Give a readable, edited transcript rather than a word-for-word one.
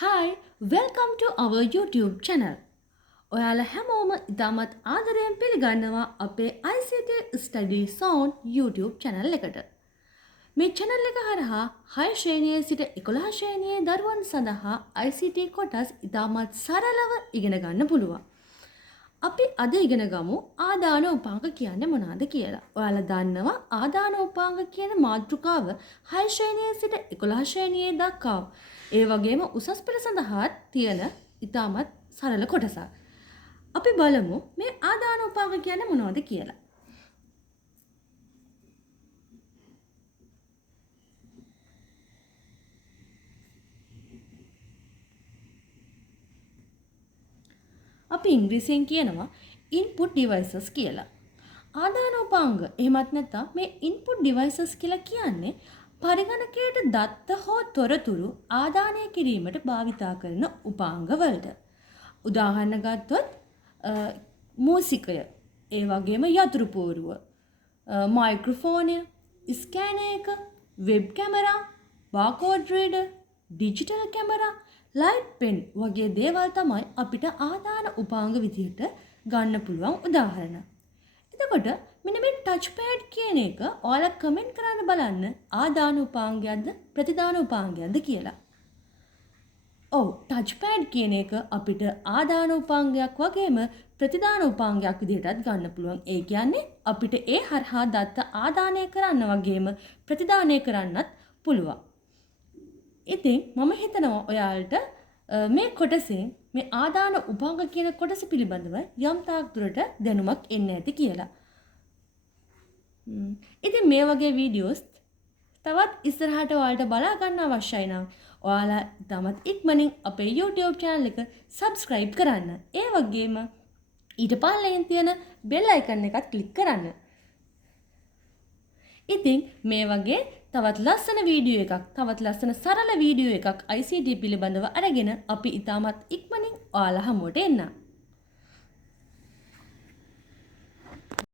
Hi, welcome to our YouTube channel. ඔයාලා හැමෝම ඉතාමත් ආදරයෙන් පිළිගන්නවා අපේ ICT Study Zone YouTube channel එකට. මේ channel එක හරහා 6 ශ්‍රේණියේ සිට 11 ශ්‍රේණියේ දරුවන් සඳහා ICT කොටස් ඉතාමත් සරලව ඉගෙන ගන්න පුළුවන්. අපි අද ඉගෙන ගමු ආදාන උපාංග කියන්නේ මොනවද කියලා. ඔයාලා දන්නවා ආදාන උපාංග කියන මාතෘකාව 6 ශ්‍රේණියේ සිට 11 ශ්‍රේණියේ දක්වා ඒ වගේම උසස් පෙළ සඳහා තියෙන ඉතාමත් සරල කොටසක්. අපි බලමු මේ ආදාන උපාංග කියන්නේ මොනවද කියලා. අපි ඉංග්‍රීසියෙන් කියනවා input devices කියලා. ආදාන උපාංග එහෙමත් නැත්නම් මේ input devices කියලා කියන්නේ පරිගණකයට දත්ත හෝ තොරතුරු ආදානය කිරීමට භාවිතා කරන උපාංග වලට. උදාහරණ ගත්තොත් මූසිකය, ඒ වගේම යතුරු පෝරුව, මයික්‍රොෆෝනය, ස්කෑනර් එක, web camera, barcode reader, digital camera, light pen වගේ දේවල් තමයි අපිට ආදාන උපාංග විදිහට ගන්න පුළුවන් උදාහරණ. එතකොට මෙන්න මේ ටච් පෑඩ් කියන එක ඔයාලා කමෙන්ට් කරන්න බලන්න ආදාන උපාංගයක්ද ප්‍රතිදාන උපාංගයක්ද කියලා. ඔව්, ටච් පෑඩ් කියන එක අපිට ආදාන උපාංගයක් වගේම ප්‍රතිදාන උපාංගයක් විදිහටත් ගන්න පුළුවන්. ඒ කියන්නේ අපිට ඒ හරහා දත්ත ආදානය කරන්න වගේම ප්‍රතිදානය කරන්නත් පුළුවන්. ඉතින් මම හිතනවා ඔයාලට මේ කොටසෙන් මේ ආදාන උපාංග කියන කොටස පිළිබඳව යම් තාක් දුරට දැනුමක් එන්න ඇති කියලා. ඉතින් මේ වගේ වීඩියෝස් තවත් ඉස්සරහට ඔයාලට බලා ගන්න අවශ්‍යයි නම් ඔයාලා තමත් ඉක්මනින් අපේ YouTube channel එක subscribe කරන්න. ඒ වගේම ඊට පල්ලෙන් තියෙන bell icon එකත් click කරන්න. ඉතින් මේ වගේ තවත් ලස්සන වීඩියෝ එකක්, තවත් ලස්සන සරල වීඩියෝ එකක් ICT පිළිබඳව අරගෙන අපි ඉතාමත් ඉක්මනින් ඔයාලා හමුවට එන්න.